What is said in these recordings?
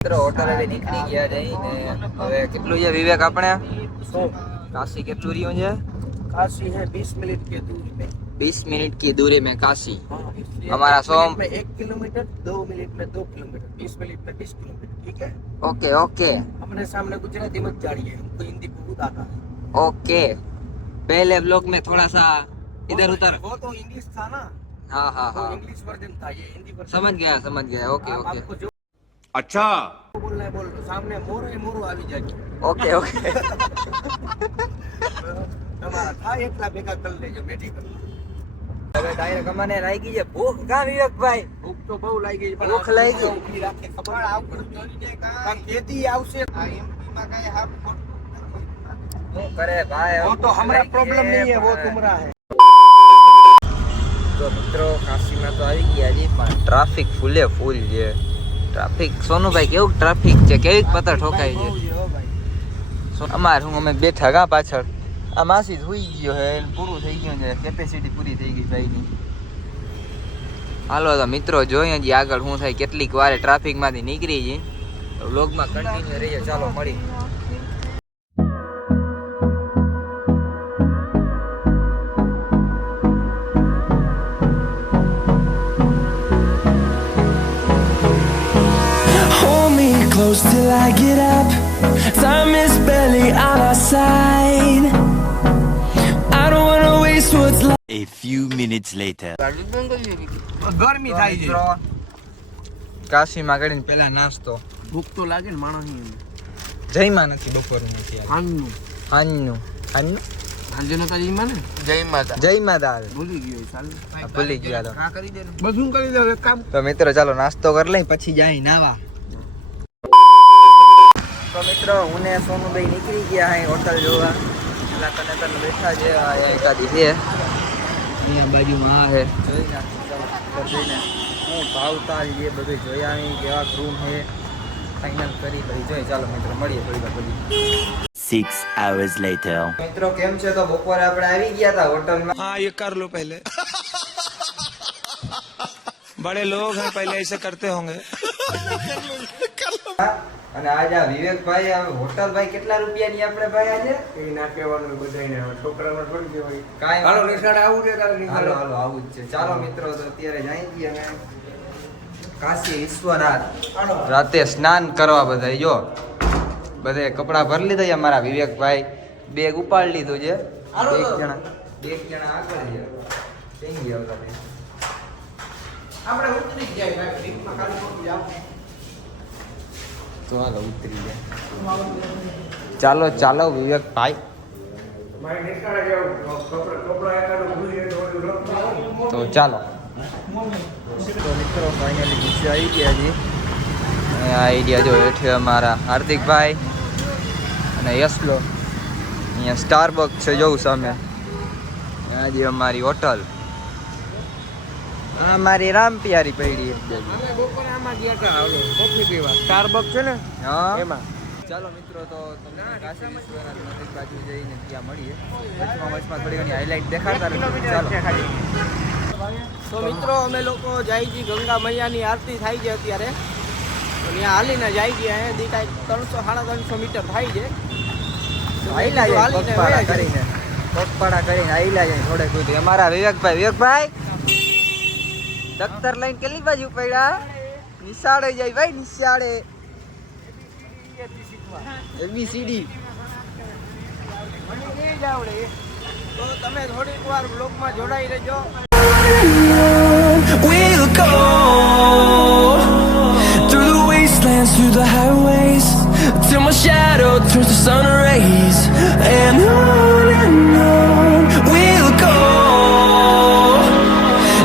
Hotel હવે નીકળી ગયા જઈને હવે કેટલું છે વિવેક આપણે 100 काशी કેટલું રહ્યું છે काशी है 20 मिनट की दूरी पे 20 मिनट की दूरी में काशी हाँ, हमारा 100 में 1 किलोमीटर 2 मिनट में 2 किलोमीटर 20 मिनट में 20 किलोमीटर ठीक है ओके ओके हमने सामने गुजराती मत जाड़िए हमको हिंदी बहुत आता है ओके पहले ब्लॉग में थोड़ा सा इधर उधर वो तो इंग्लिश था ना हाँ हाँ वो हाँ इंग्लिश वर्जन था ये हिंदी वर्जन समझ गया ओके ओके आपको जो अच्छा बोलना है बोल लो सामने मोर है मोरो આવી જાય ओके ओके તમારા થા એકલા ભેગા કરી લેજો બેઠી કરી હવે ડાયરેક્ટ અમને લાગી છે ભૂખ કા વિવેકભાઈ ભૂખ તો બહુ લાગી છે ભૂખ લાગી ઉભી રાખે ખબર આવતું જોઈને કા ખેતી આવશે આ એમપી માં કઈ હાફ શું કરે ભાઈ वो तो हमारा प्रॉब्लम नहीं है वो तुम्हारा है તો મિત્રો કાશીમાં તો આવી ગયા છે પણ ટ્રાફિક ફૂલે ફૂલ છે ટ્રાફિક સોનુભાઈ કેવું ટ્રાફિક છે કેવી પતર ઠોકાઈ છે અમાર હું અમે બેઠા ગા પાછળ આ માસી હોઈ ગયો હે પૂરું થઈ ગયું છે કેપેસિટી પૂરી થઈ ગઈ ભાઈની હાલો તો મિત્રો જોઈએ હજી આગળ શું થાય કેટલીક વારે ટ્રાફિકમાંથી નીકળી જઈ તો વ્લોગમાં કન્ટિન્યુ રહીએ ચાલો મળી Close till I get up. Time is barely on our side. I don't wanna waste what's left. A few minutes later. ગરમી થાય છે કાશીમાં કરીને પેલા નાસ્તો ભૂખ તો લાગે ને માણસની જયમાં નથી બપોરનું નથી હાનનું હાનનું હાનનું સાંજે નો તાજી માં ને જય માતા ભૂલી ગયો ચાલ ભૂલી ગયા તો કા કરી દે બધું કરી દે એક કામ તો મિત્રો ચાલો નાસ્તો કરી લઈ પછી જાય નાવા તો મિત્રો હું ને સોનુભાઈ નીકળી ગયા હે હોટલ જોવા પેલા કને બેઠા છે એકાદી છે અહીંયા બાજુમાં આ છે જોઈ નાખી ચાલો જોઈને હું ભાવતાલ જે બધું જોઈ આવી કેવા રૂમ છે ફાઇનલ કરી પછી જોઈ ચાલો મિત્રો મળીએ થોડી વાર પછી 6 hours later. મિત્રો કેમ છે તો બપોરે આપણે આવી ગયા હતા હોટલમાં हाँ ये कर लो पहले बड़े लोग हैं पहले ऐसे करते होंगे અને આજે આ વિવેકભાઈ આ હોટલ ભાઈ કેટલા રૂપિયાની આપણે ભાઈ આજે એ ના કહેવાનું બધાને છોકરાનો થોડી કહેવાય કાંઈ હાલો નિશાળ આવું છે તારે હાલો હાલો આવું જ છે ચાલો મિત્રો તો અત્યારે જઈ છીએ અમે કાશી વિશ્વનાથ રાતે સ્નાન કરવા બધા જો બધે કપડા ભરી લીધા છે અમારા વિવેકભાઈ બેગ ઉપાડી લીધું છે બે જણા આગળ છે કઈ ગયા હતા આપણે ઉતરી જાય ભાઈ ટ્રીપમાં ખાલી પહોંચી જાવ તો હાલો ઉતરી જાય ચાલો ચાલો વિવેકભાઈ મારે નિશાળ જાવ કપડા એકાદો ભૂલી તો તો ચાલો તો મિત્રો ફાઇનલી નીચે આવી ગયા છીએ આ એરિયા જો હેઠે અમારા હાર્દિકભાઈ અને યશલો અહીંયા સ્ટારબક છે જોઉં સામે આજે અમારી હોટલ અમારી રામ પ્યારી પડી અમે બપોરે આમાં ગયા હતા હાલો કોફી પીવા સ્ટારબક છે ને હા એમાં ચાલો મિત્રો તો તમને કાશી વિશ્વનાથ મંદિર બાજુ જઈને ત્યાં મળીએ વચમાં થોડી ઘણી હાઇલાઇટ દેખાડતા રહેજો. ચાલો તો મિત્રો અમે લોકો જાય છે ગંગા મૈયાની આરતી થાય છે અત્યારે તો ત્યાં હાલીને જાય છે અહીંયા દી કાંઈક 300-350 મીટર થાય છે આઈલા જાય પગપાળા કરીને આઈલા જાય થોડે કોઈ અમારા વિવેકભાઈ દફતર લઈને કેટલી બાજુ પડ્યા નિશાળે જાય ભાઈ નિશાળે ABCD મને નહીં જ આવડે તો તમે થોડીક વાર બ્લોગમાં જોડાઈ રહેજો We'll go through the wastelands, through the highways, till my shadow turns to sun rays. And on we'll go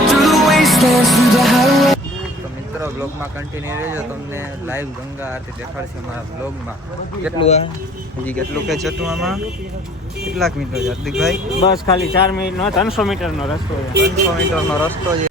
through the wastelands, through the highways. તો મિત્રો બ્લોગમાં કન્ટિન્યુ રહેજો તમને લાઈવ ગંગા આરતી દેખાડશે અમારા બ્લોગમાં કેટલું આ હજી કેટલું કે છઠ્ઠું આમાં કેટલાક મીટર છે હાર્દિકભાઈ બસ ખાલી 4 મિનિટનો 300 મીટરનો રસ્તો છે 300 મીટરનો રસ્તો છે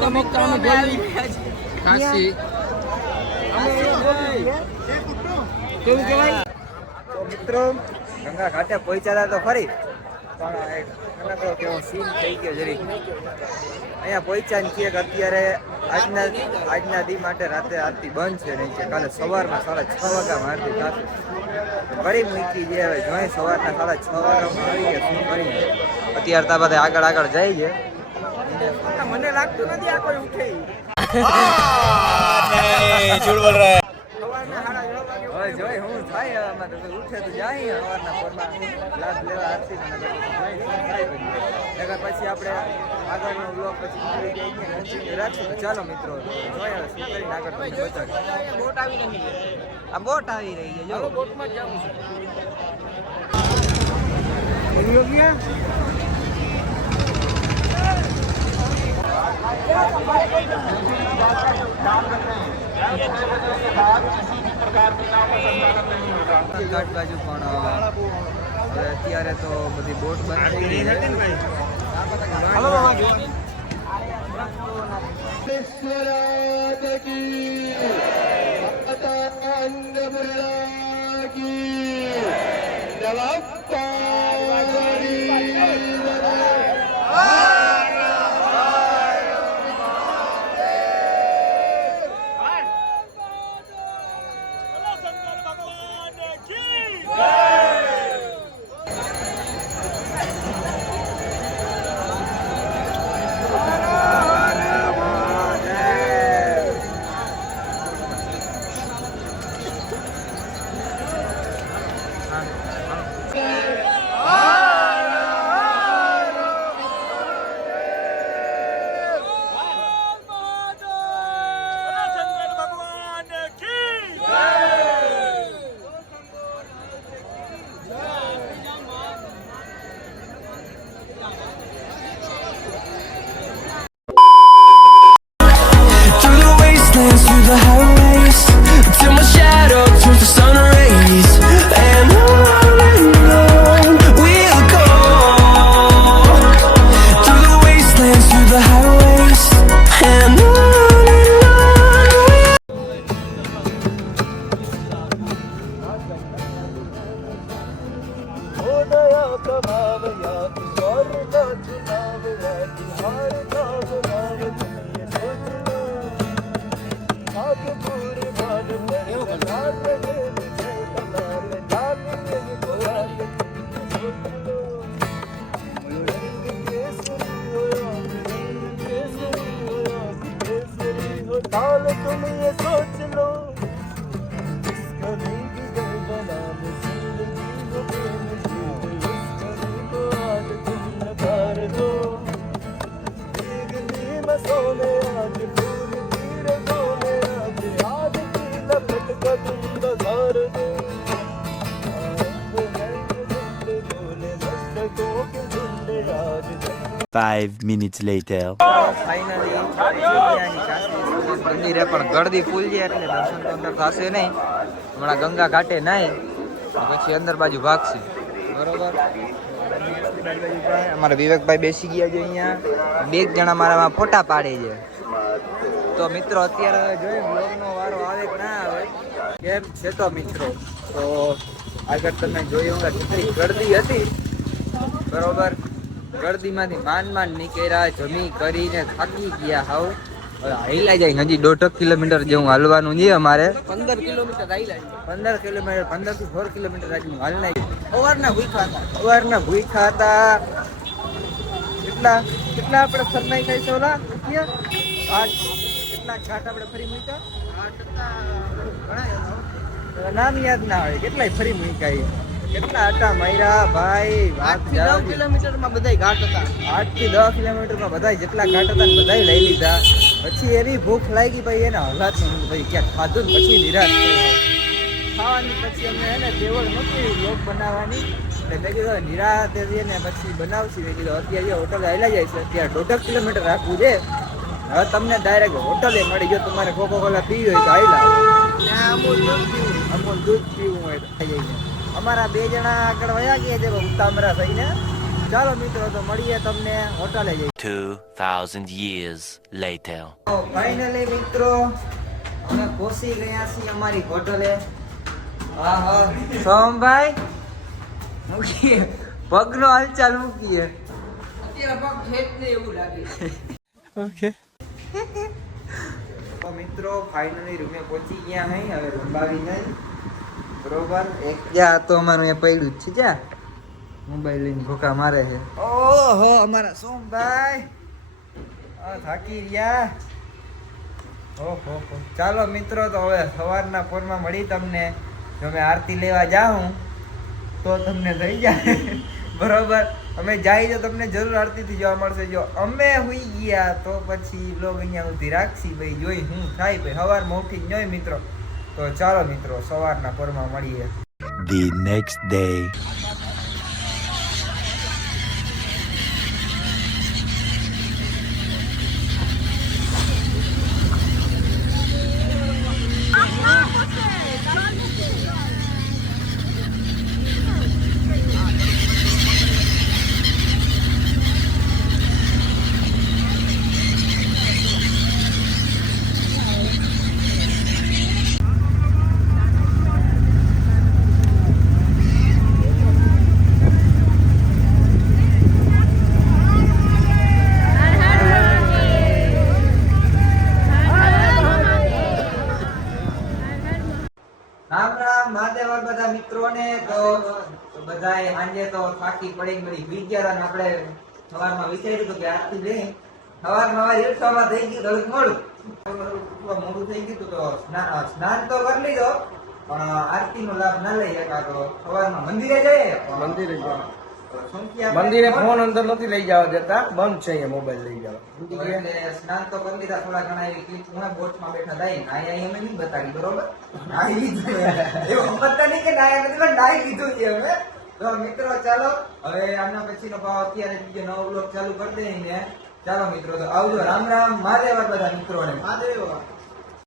તો મિત્રો અમે આવી ગયા છીએ કાશી. કેવું કહેવાય તો મિત્રો ગંગા ઘાટે પહોંચ્યા તો ખરી પણ એક નાનકડો કેવો સીન થઈ ગયો જરીક. અહીંયા પહોંચ્યા ને કે અત્યારે આજના દી માટે રાતે આરતી બંધ છે નહીં કે કાલે સવારમાં 6:30 વાગ્યામાં આરતી થશે. કરી મૂકી જે હવે જોઈ સવારના 6:30 વાગ્યામાં આવી ગયા શું કરી અત્યારે તો બધા આગળ જાય છે. મને લાગતું નથી આ કોઈ ઉઠે હવે જોઈ હું થાય હવે અમારે તો ઉઠે તો જાય સવારના પોરમાં લાભ લેવા આરતીમાં નગર પછી આપણે આગળનો બ્લોગ પછી નીકળી જઈએ કન્ટિન્યુ રાખશું. તો ચાલો મિત્રો જોઈએ હવે શું કરીને આગળ તમને બતાવીએ. બોટ આવી રહી છે આ બોટ આવી રહી છે જો. બોટમાં જ જવું છે ઘાટ બાજુ પણ હવે અત્યારે તો બધી બોટ બંધ થઈ ગઈ છે. Through the wastelands, through the highways, till my shadow turns to sun rays. And on we'll go. Through the wastelands, through the highways, and on तुम ये सोच लो इसका जिंदगी बनाने जिंदगी हो बेनसीब इसको आज तुम नकार दो भीगती मैं सोने आज फूल गिरे सोने आज की लपट का तुम बाजार दो बोले मस्तकों के झुंडे आज 5 minutes later. ફાઇનલી મંદિરે પણ ગળદી ફૂલ છે એટલે દર્શન તો અંદર થશે નહીં. હમણાં ગંગા ઘાટે નાય પછી અંદર બાજુ ભાગશે બરોબર. અમારા વિવેકભાઈ બેસી ગયા છે અહીંયા. બે જણા મારામાં ફોટા પાડે છે. તો મિત્રો અત્યારે જોઈએ બ્લોગનો વારો આવે કે ના આવે કેમ છે તો મિત્રો. તો આગળ તમે જોયું કે કેટલી ગળદી હતી બરોબર. ગળદીમાંથી માંડ નીકળ્યા જમી કરીને થાકી ગયા હાવ. હવે હાઈલા જાય હજી 1.5 કિલોમીટર જેવું હાલવાનું છે અમારે. 15 કિલોમીટર આઈલા 15 કિલોમીટર 15 થી 4 કિલોમીટર આજનું હાલ નહીં. સવારના ભૂખા હતા સવારના ભૂખ્યા હતા. કેટલા આપણે ફરનાઈ થાય છે ઓલા કેટલા ઘાટ આપણે ફરી મૂક્યા નામ યાદ ના આવે. કેટલાય ફરી મૂક્યા કેટલા હતા માયરા ભાઈ. 8 થી 10 કિલોમીટરમાં બધાય ઘાટ હતા. 8 થી 10 કિલોમીટરમાં બધાય જેટલા ઘાટ હતા ને બધાય લઈ લીધા. પછી એવી ભૂખ લાગી ભાઈ એને હલાત નહીં ભાઈ ક્યાંક ખાધું ને પછી નિરાશ થઈ ખાવાની. પછી અમને એને ટેવલ નહોતી લોક બનાવવાની એટલે મેં કીધું નિરાતે ને પછી બનાવશું. મેં કીધું અત્યારે હોટલ આવેલા જાય છે અત્યારે 1.5 કિલોમીટર રાખવું છે. હવે તમને ડાયરેક્ટ હોટલે મળી ગયો. તમારે કોકો કોલા પીવી હોય તો આવેલા અમૂલ દૂધ પીવું હોય તો ખાઈ જઈને. અમારા 2 જણા આગળ વયા ગયા છે ઉતામરા થઈને ચાલો મિત્રો તો મળીએ તમને હોટલે જઈએ. 2,000 years later. ફાઇનલી મિત્રો અમે પહોંચી ગયા છીએ અમારી હોટલે. હા હા સોમભાઈ મૂકીએ પગનો હલચાલ મૂકીએ. અત્યારે પગ ખેંચ ને એવું લાગે. ઓકે તો મિત્રો ફાઇનલી રૂમે પહોંચી ગયા હઈ. હવે લંબાવી નહીં બરોબર. એક જ્યાં તો અમારું એ પડ્યું જ છે. જ્યાં મોબાઈલ લઈને ભૂકા મારે છે. ઓહો અમારા સોમભાઈ થાકી રહ્યા. ઓહો ચાલો મિત્રો તો હવે સવારના પોરમાં મળી તમને. જો મેં આરતી લેવા જાઉં તો તમને થઈ જાય બરોબર. અમે જાય તો તમને જરૂર આરતીથી જોવા મળશે. જો અમે હુઈ ગયા તો પછી બ્લોગ અહીંયા સુધી રાખશી ભાઈ. જોઈ હું થાય ભાઈ સવારમાં ઉઠી જ નહીં મિત્રો. તો ચાલો મિત્રો સવારના પોરમાં મળીએ. The next day. Ram Ram Mahadev બધા મિત્રોને. તો બધાએ સાંજે તો થાકી પડી હુઈ ગયા હતા. આપણે સવારમાં વિચાર્યું હતું કે આરતી લઈ સવારમાં ઉઠવામાં થઈ ગયું થોડુંક મોડું થઈ ગયું હતું. તો સ્નાન તો કરી લીધો પણ આરતી નો લાભ ના લઈ શકા. તો સવારમાં મંદિરે જઈએ. મંદિરે ફોન અંદર નથી લઈ જવા દેતા, બંધ છે અહીંયા મોબાઈલ લઈ જવા. એટલે સ્નાન તો કરી લીધા. થોડા ઘણા એવી ક્લિપ હું બોટમાં બેઠા થાય નાયા અમે નહીં બતાવી બરોબર. નાઈ લીધું એવું બતા નહીં કે નાયા નથી પણ નાઈ લીધું છે હવે. તો મિત્રો ચાલો હવે આના પછીનો ભાવ અત્યારે બીજો નવો બ્લોગ ચાલુ કરી દઈએ ને. ચાલો મિત્રો તો આવજો. રામ રામ મહાદેવ બધા મિત્રોને. મહાદેવ.